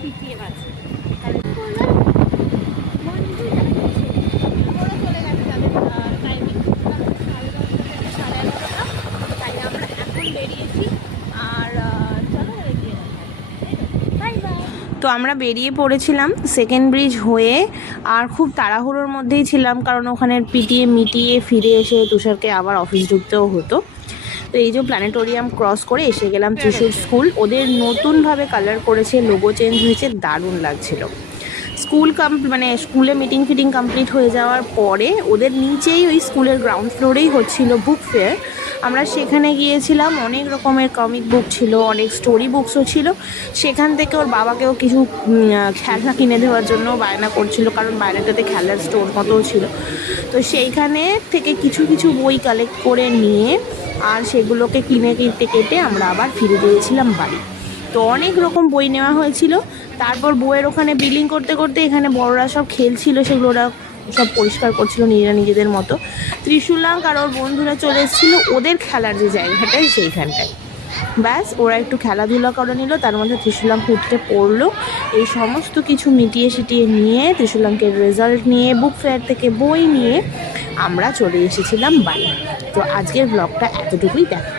পিটিয়ে আছে। তো আমরা বেরিয়ে পড়েছিলাম সেকেন্ড ব্রিজ হয়ে, আর খুব তাড়াহুড়োর মধ্যেই ছিলাম কারণ ওখানে পিটিয়ে মিটিয়ে ফিরে এসে তুষারকে আবার অফিস ঢুকতেও হতো। তো এই যে প্ল্যানেটোরিয়াম ক্রস করে এসে গেলাম ত্রিশূল স্কুল। ওদের নতুনভাবে কালার করেছে, লোগো চেঞ্জ হয়েছে, দারুণ লাগছিল। মানে স্কুলে মিটিং ফিটিং কমপ্লিট হয়ে যাওয়ার পরে ওদের নিচেই ওই স্কুলের গ্রাউন্ড ফ্লোরেই হচ্ছিল বুক ফেয়ার। আমরা সেখানে গিয়েছিলাম, অনেক রকমের কমিক বুক ছিল, অনেক স্টোরি বুকসও ছিল। সেখান থেকে ওর বাবাকেও কিছু খেলনা কিনে দেওয়ার জন্য বায়না করছিল, কারণ বাইরেটাতে খেলার স্টোর মতোও ছিল। তো সেইখানে থেকে কিছু কিছু বই কালেক্ট করে নিয়ে আর সেগুলোকে কিনে কেটে আমরা আবার ফিরে গিয়েছিলাম বাড়ি। তো অনেক রকম বই নেওয়া হয়েছিল। তারপর বইয়ের ওখানে বিলিং করতে করতে এখানে বড়রা সব খেলছিল, সেগুলো ওরা সব পরিষ্কার করছিল নিজেরা নিজেদের মতো। ত্রিশূলাঙ্ক আর ওর বন্ধুরা চলে এসেছিলো ওদের খেলার যে জায়গাটায় সেইখানটায়। ব্যাস ওরা একটু খেলাধুলা করে নিল, তার মধ্যে ত্রিশূলাঙ্ক উঠে পড়লো। এই সমস্ত কিছু মিটিয়ে সিটিয়ে নিয়ে ত্রিশূলাঙ্কের রেজাল্ট নিয়ে বুক ফেয়ার থেকে বই নিয়ে আমরা চলে এসেছিলাম বাড়ি। তো আজকের ব্লগটা এতটুকুই দেখা।